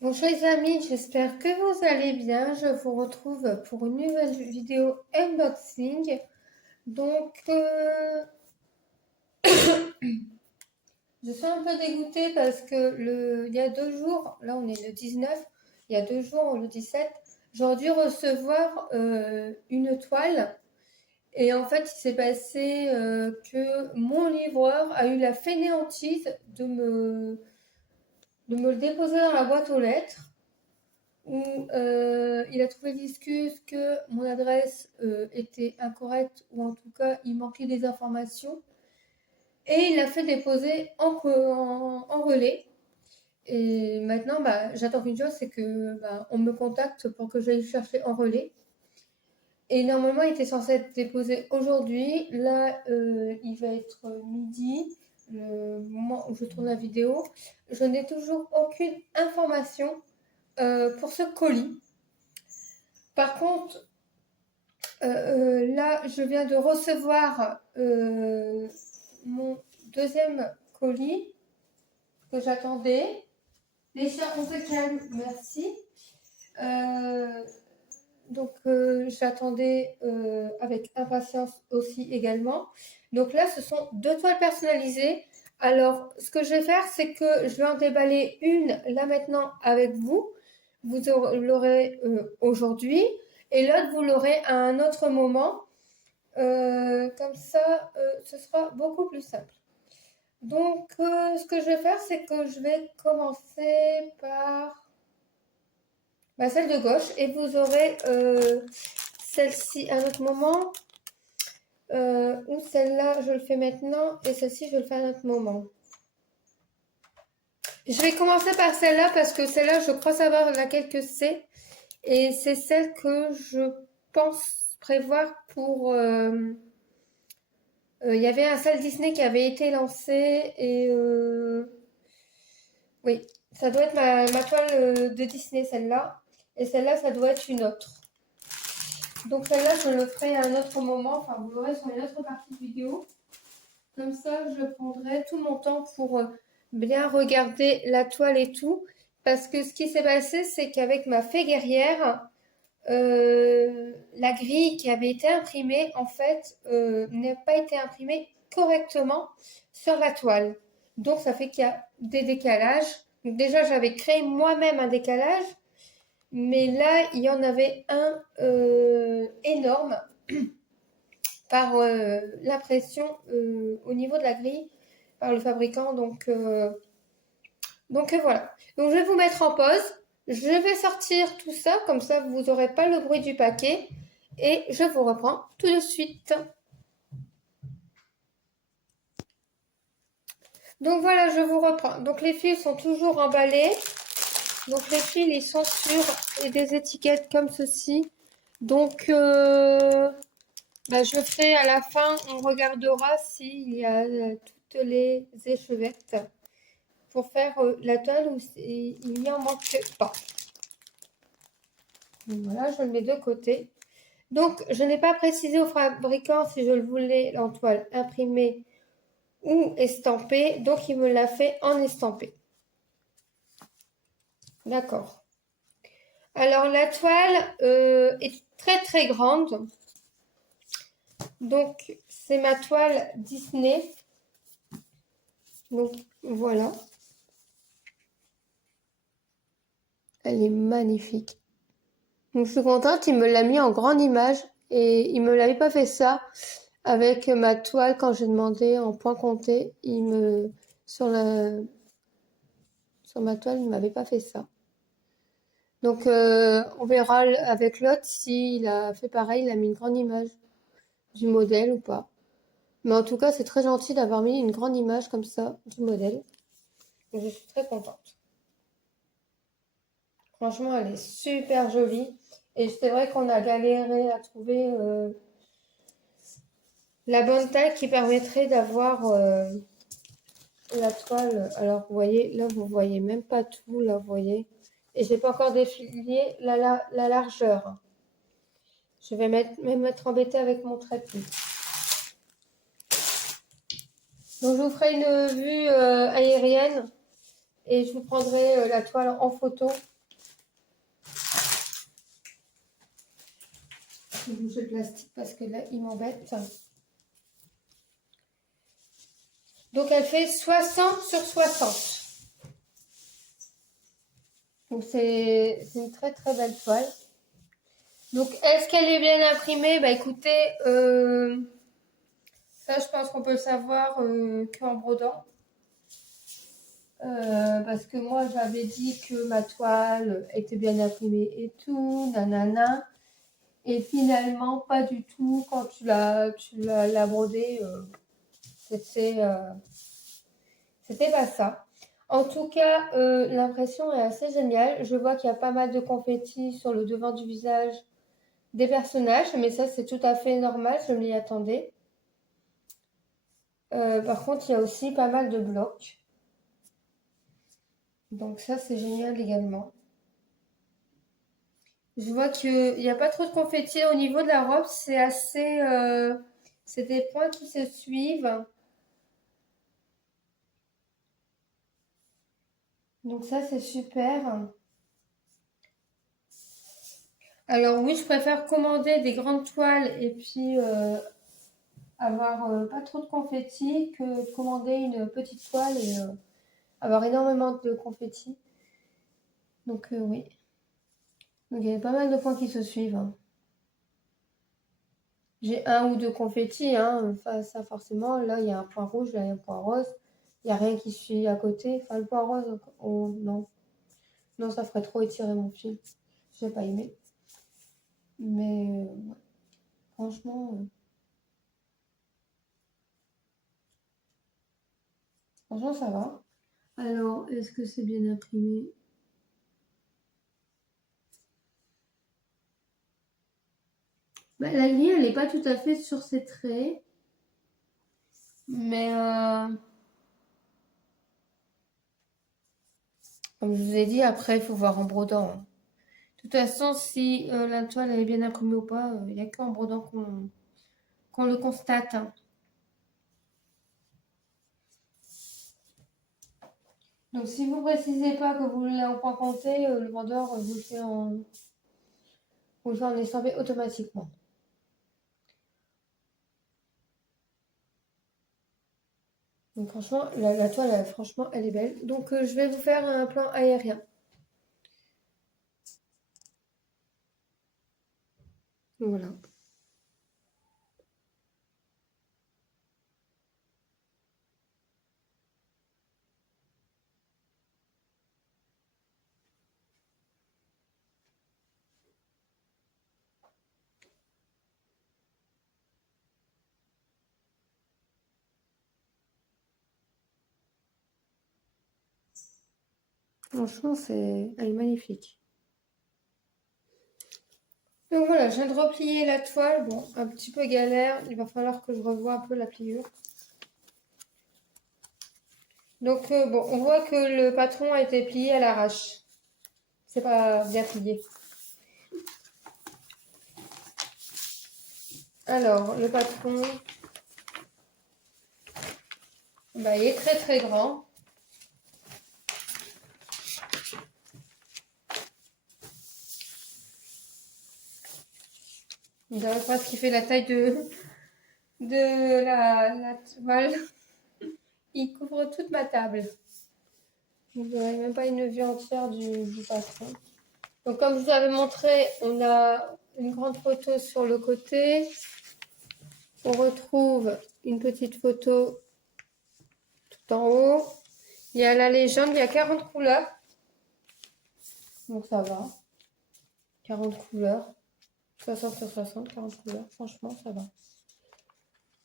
Bonjour les amis, j'espère que vous allez bien. Je vous retrouve pour une nouvelle vidéo unboxing. Donc, je suis un peu dégoûtée parce que il y a 2 jours, là on est le 19, il y a 2 jours, le 17, j'aurais dû recevoir une toile. Et en fait, il s'est passé que mon livreur a eu la fainéantise de me le déposer dans la boîte aux lettres, où il a trouvé l'excuse que mon adresse était incorrecte, ou en tout cas il manquait des informations, et il l'a fait déposer en relais. Et maintenant, j'attends qu'une chose, c'est que on me contacte pour que j'aille chercher en relais. Et normalement, il était censé être déposé aujourd'hui. Là, il va être midi, le moment où je tourne la vidéo. Je n'ai toujours aucune information pour ce colis. Par contre, là, je viens de recevoir mon deuxième colis que j'attendais. Les chats, on se calme, merci. Euh, j'attendais avec impatience aussi également. Donc là, ce sont 2 toiles personnalisées. Alors, ce que je vais faire, c'est que je vais en déballer une là maintenant avec vous. Vous l'aurez aujourd'hui et l'autre, vous l'aurez à un autre moment. Comme ça, ce sera beaucoup plus simple. Donc, ce que je vais faire, c'est que je vais commencer par celle de gauche et vous aurez celle-ci à un autre moment. Ou celle-là, je le fais maintenant et celle-ci, je le fais à un autre moment. Je vais commencer par celle-là parce que celle-là, je crois savoir laquelle que c'est. Et c'est celle que je pense prévoir pour... il y avait un salle Disney qui avait été lancé et oui, ça doit être ma toile de Disney, celle-là. Et celle-là, ça doit être une autre. Donc celle-là, je le ferai à un autre moment. Enfin, vous l'aurez sur une autre partie de vidéo. Comme ça, je prendrai tout mon temps pour bien regarder la toile et tout. Parce que ce qui s'est passé, c'est qu'avec ma fée guerrière, la grille qui avait été imprimée, en fait, n'a pas été imprimée correctement sur la toile. Donc, ça fait qu'il y a des décalages. Donc, déjà, j'avais créé moi-même un décalage, mais là, il y en avait un énorme par l'impression au niveau de la grille par le fabricant. Donc voilà. Donc, je vais vous mettre en pause. Je vais sortir tout ça, comme ça vous n'aurez pas le bruit du paquet. Et je vous reprends tout de suite. Donc voilà, je vous reprends. Donc les fils sont toujours emballés. Donc les fils, ils sont sur des étiquettes comme ceci. Donc je ferai à la fin, on regardera s'il y a toutes les échevettes pour faire la toile ou s'il n'y en manque pas. Voilà, je le mets de côté. Donc, je n'ai pas précisé au fabricant si je le voulais en toile imprimée ou estampée. Donc, il me l'a fait en estampé. D'accord. Alors, la toile est très très grande. Donc, c'est ma toile Disney. Donc, voilà. Elle est magnifique. Donc, je suis contente. Il me l'a mis en grande image. Et il ne me l'avait pas fait ça avec ma toile quand j'ai demandé en point compté. Sur ma toile, il ne m'avait pas fait ça. Donc, on verra avec l'autre s'il a fait pareil, il a mis une grande image du modèle ou pas. Mais en tout cas, c'est très gentil d'avoir mis une grande image comme ça du modèle. Donc, je suis très contente. Franchement, elle est super jolie. Et c'est vrai qu'on a galéré à trouver la bonne taille qui permettrait d'avoir la toile. Alors, vous voyez, là, vous voyez même pas tout, là, vous voyez. Et j'ai pas encore défilé la largeur. Je vais même être embêtée avec mon trépied. Donc, je vous ferai une vue aérienne et je vous prendrai la toile en photo. Je vais bouger le plastique parce que là, il m'embête. Donc, elle fait 60 sur 60. Donc, c'est une très très belle toile. Donc, est-ce qu'elle est bien imprimée? Bah, écoutez, ça, je pense qu'on peut le savoir qu'en brodant. Parce que moi, j'avais dit que ma toile était bien imprimée et tout, nanana. Et finalement, pas du tout. Quand tu l'as brodée, c'était pas ça. En tout cas, l'impression est assez géniale. Je vois qu'il y a pas mal de confettis sur le devant du visage des personnages, mais ça, c'est tout à fait normal, je m'y attendais. Par contre, il y a aussi pas mal de blocs. Donc ça, c'est génial également. Je vois qu'il n'y a pas trop de confettis au niveau de la robe. C'est assez... c'est des points qui se suivent. Donc ça, c'est super. Alors oui, je préfère commander des grandes toiles et puis avoir pas trop de confettis que de commander une petite toile et avoir énormément de confettis. Donc oui. Donc il y a pas mal de points qui se suivent, hein. J'ai un ou deux confettis, hein. Enfin, ça forcément. Là, il y a un point rouge, là, il y a un point rose. Il n'y a rien qui suit à côté. Enfin, le point rose, oh, non. Non, ça ferait trop étirer mon fil. Je n'ai pas aimé. Mais ouais. Franchement, ça va. Alors, est-ce que c'est bien imprimé? Bah, la ligne, elle n'est pas tout à fait sur ses traits. Mais comme je vous ai dit, après, il faut voir en brodant, hein. De toute façon, si la toile elle est bien imprimée ou pas, il n'y a qu'en brodant qu'on le constate, hein. Donc, si vous ne précisez pas que vous voulez en point compté, le vendeur vous le fait en estampé automatiquement. Donc, franchement, la toile, franchement, elle est belle. Donc, je vais vous faire un plan aérien. Voilà. Franchement, elle est magnifique. Donc voilà, je viens de replier la toile. Bon, un petit peu galère. Il va falloir que je revoie un peu la pliure. Donc bon, on voit que le patron a été plié à l'arrache. C'est pas bien plié. Alors, le patron, bah, il est très très grand. On dirait presque qu'il fait la taille de la toile. Il couvre toute ma table. Vous n'aurez même pas une vue entière du patron. Donc comme je vous avais montré, on a une grande photo sur le côté. On retrouve une petite photo tout en haut. Il y a la légende, il y a 40 couleurs. Donc ça va. 40 couleurs. 60 sur 60, 40 couleurs. Franchement, ça va.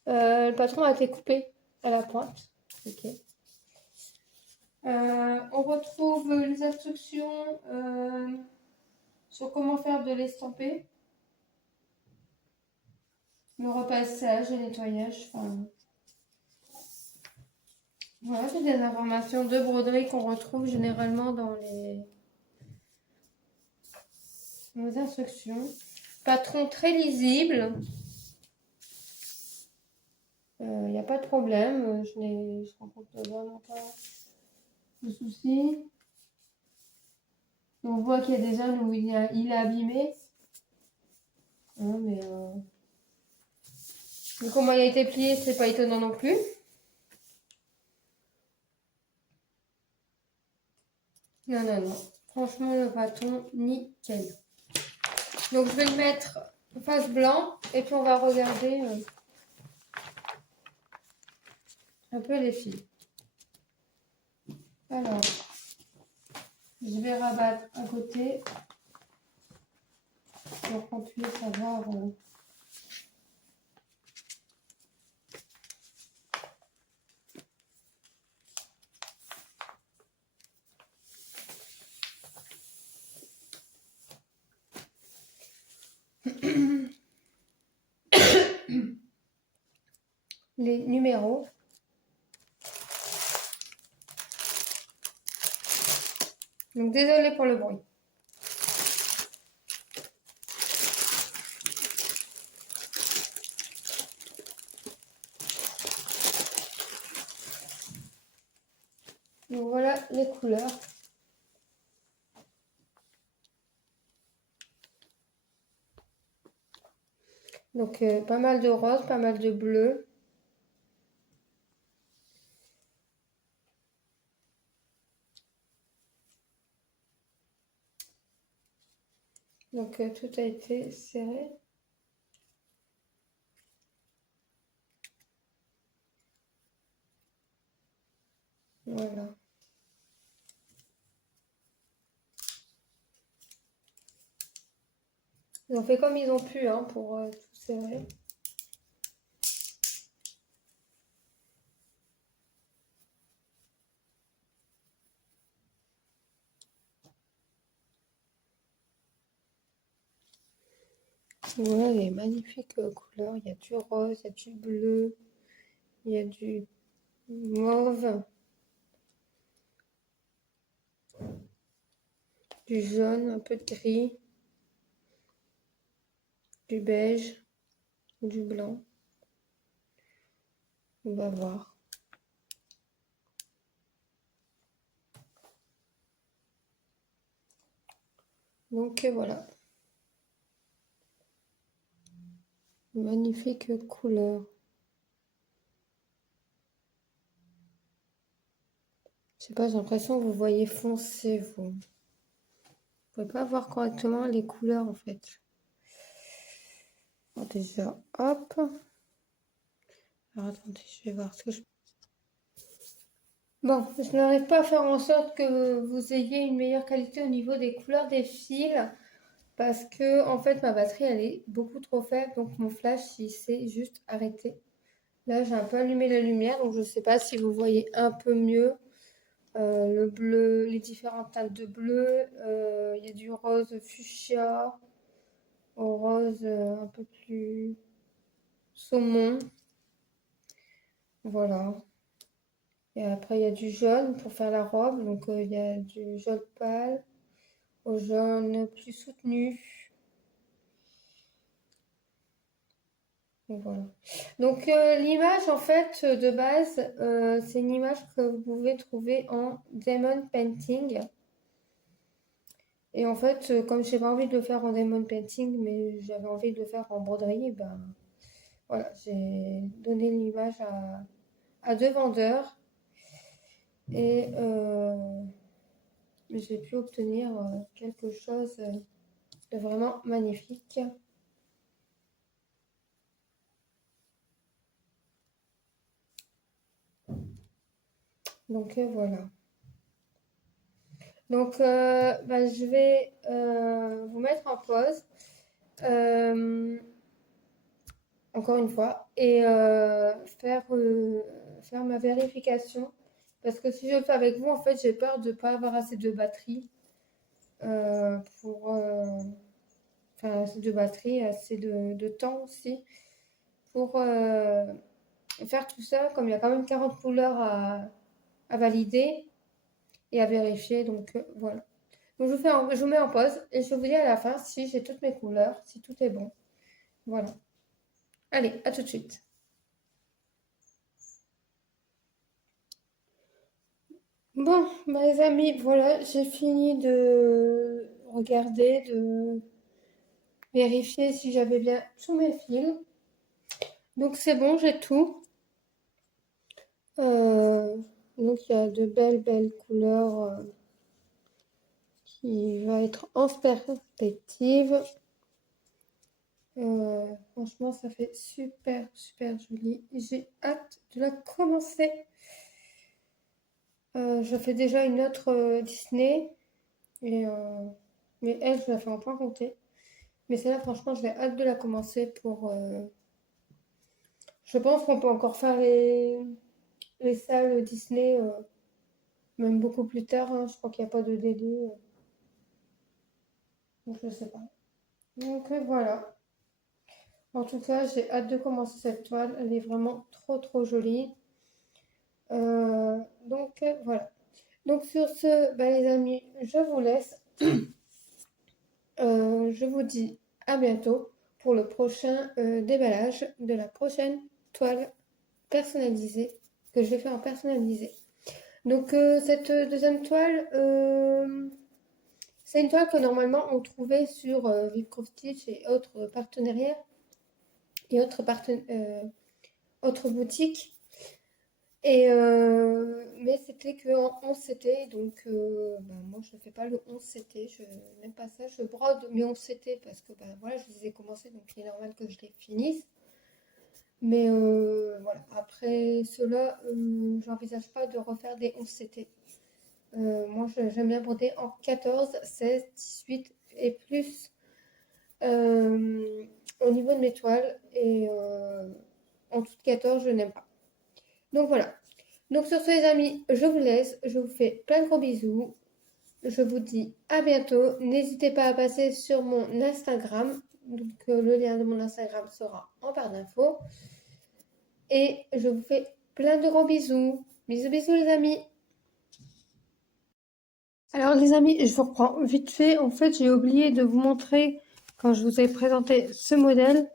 Le patron a été coupé à la pointe. Ok. On retrouve les instructions sur comment faire de l'estampé, le repassage, le nettoyage. Enfin, voilà, c'est des informations de broderie qu'on retrouve généralement dans les instructions. Patron très lisible. Il n'y a pas de problème. Je rencontre vraiment pas de soucis. On voit qu'il y a des zones où il est abîmé. Hein, mais comment il a été plié, c'est pas étonnant non plus. Non, non, non. Franchement, le bâton, nickel. Donc, je vais le mettre face blanc et puis on va regarder un peu les fils. Alors, je vais rabattre à côté pour qu'on puisse avoir les numéros. Donc, désolé pour le bruit. Donc, voilà les couleurs. Donc, pas mal de rose, pas mal de bleu. Donc, tout a été serré. Voilà. Ils ont fait comme ils ont pu hein, pour tout serrer. Voilà les magnifiques couleurs. Il y a du rose, il y a du bleu, il y a du mauve, du jaune, un peu de gris, du beige, du blanc. On va voir. Donc voilà. Magnifique couleur. Je sais pas, j'ai l'impression que vous voyez foncé, vous. Vous pouvez pas voir correctement les couleurs en fait. Alors déjà, hop. Alors attendez, je vais voir ce que je... Bon, je n'arrive pas à faire en sorte que vous ayez une meilleure qualité au niveau des couleurs des fils parce que en fait ma batterie elle est beaucoup trop faible donc mon flash il s'est juste arrêté. Là j'ai un peu allumé la lumière donc je ne sais pas si vous voyez un peu mieux le bleu, les différentes teintes de bleu. Il y a du rose fuchsia au rose un peu plus saumon. Voilà. Et après, il y a du jaune pour faire la robe. Donc, il y a du jaune pâle au jaune plus soutenu. Donc, voilà. Donc, l'image, en fait, de base, c'est une image que vous pouvez trouver en Diamond Painting. Et en fait, comme j'ai pas envie de le faire en Diamond Painting, mais j'avais envie de le faire en broderie, ben voilà, j'ai donné l'image à deux vendeurs. Et j'ai pu obtenir quelque chose de vraiment magnifique. Donc voilà. Donc bah, je vais vous mettre en pause. Encore une fois. Et faire ma vérification. Parce que si je le fais avec vous, en fait, j'ai peur de ne pas avoir assez de batterie pour... Enfin, assez de batterie, assez de temps aussi pour faire tout ça, comme il y a quand même 40 couleurs à valider et à vérifier. Donc voilà. Donc je vous mets en pause et je vous dis à la fin si j'ai toutes mes couleurs, si tout est bon. Voilà. Allez, à tout de suite. Bon, bah, les amis, voilà, j'ai fini de regarder, de vérifier si j'avais bien tous mes fils. Donc c'est bon, j'ai tout. Euh, donc il y a de belles couleurs qui va être en perspective. Franchement, ça fait super joli. J'ai hâte de la commencer. Je fais déjà une autre Disney, et, mais elle, je la fais en point compté. Mais celle-là, franchement, j'ai hâte de la commencer pour. Je pense qu'on peut encore faire les salles Disney, même beaucoup plus tard, hein. Je crois qu'il n'y a pas de délai. Donc je sais pas. Donc voilà. En tout cas, j'ai hâte de commencer cette toile. Elle est vraiment trop jolie. Voilà. Donc sur ce, bah, les amis, je vous laisse. Je vous dis à bientôt pour le prochain déballage de la prochaine toile personnalisée que je vais faire en personnalisé. Donc cette deuxième toile, c'est une toile que normalement on trouvait sur Vivecraft Stitch et autres partenariats et autres boutiques. Et mais c'était que en 11 CT, donc bah, moi je ne fais pas le 11 CT, je n'aime pas ça, je brode mes 11 CT parce que bah, voilà, je les ai commencés, donc il est normal que je les finisse. Mais voilà, après cela, j'envisage pas de refaire des 11 CT. Moi j'aime bien broder en 14, 16, 18 et plus au niveau de mes toiles, et en dessous de 14 je n'aime pas. Donc voilà. Donc sur ce les amis, je vous laisse, je vous fais plein de gros bisous, je vous dis à bientôt, n'hésitez pas à passer sur mon Instagram, donc le lien de mon Instagram sera en barre d'infos, et je vous fais plein de gros bisous, bisous les amis. Alors les amis, je vous reprends vite fait, en fait j'ai oublié de vous montrer quand je vous ai présenté ce modèle,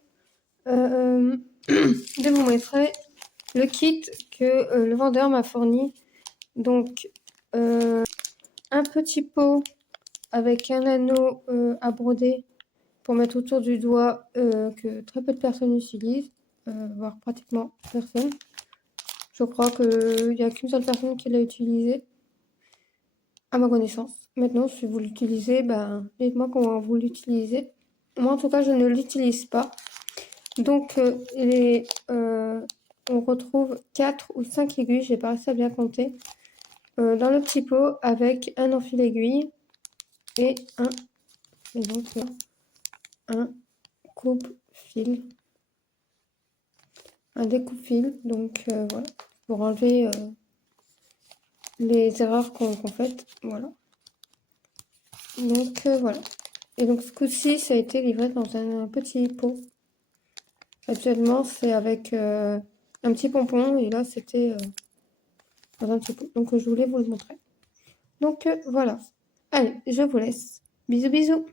de vous montrer le kit que le vendeur m'a fourni. Donc un petit pot avec un anneau à broder pour mettre autour du doigt, que très peu de personnes utilisent, voire pratiquement personne. Je crois qu'il n'y a qu'une seule personne qui l'a utilisé, à ma connaissance. Maintenant, si vous l'utilisez, ben, dites-moi comment vous l'utilisez. Moi, en tout cas, je ne l'utilise pas. Donc, on retrouve 4 ou 5 aiguilles, j'ai pas réussi à bien compter, dans le petit pot avec un enfil aiguille et donc un coupe-fil, un découpe-fil. Donc voilà, pour enlever les erreurs qu'on fait. Voilà. Donc voilà. Et donc ce coup-ci, ça a été livré dans un petit pot. Actuellement, c'est avec un petit pompon, et là, c'était dans un petit pot. Donc je voulais vous le montrer. Donc voilà. Allez, je vous laisse. Bisous bisous.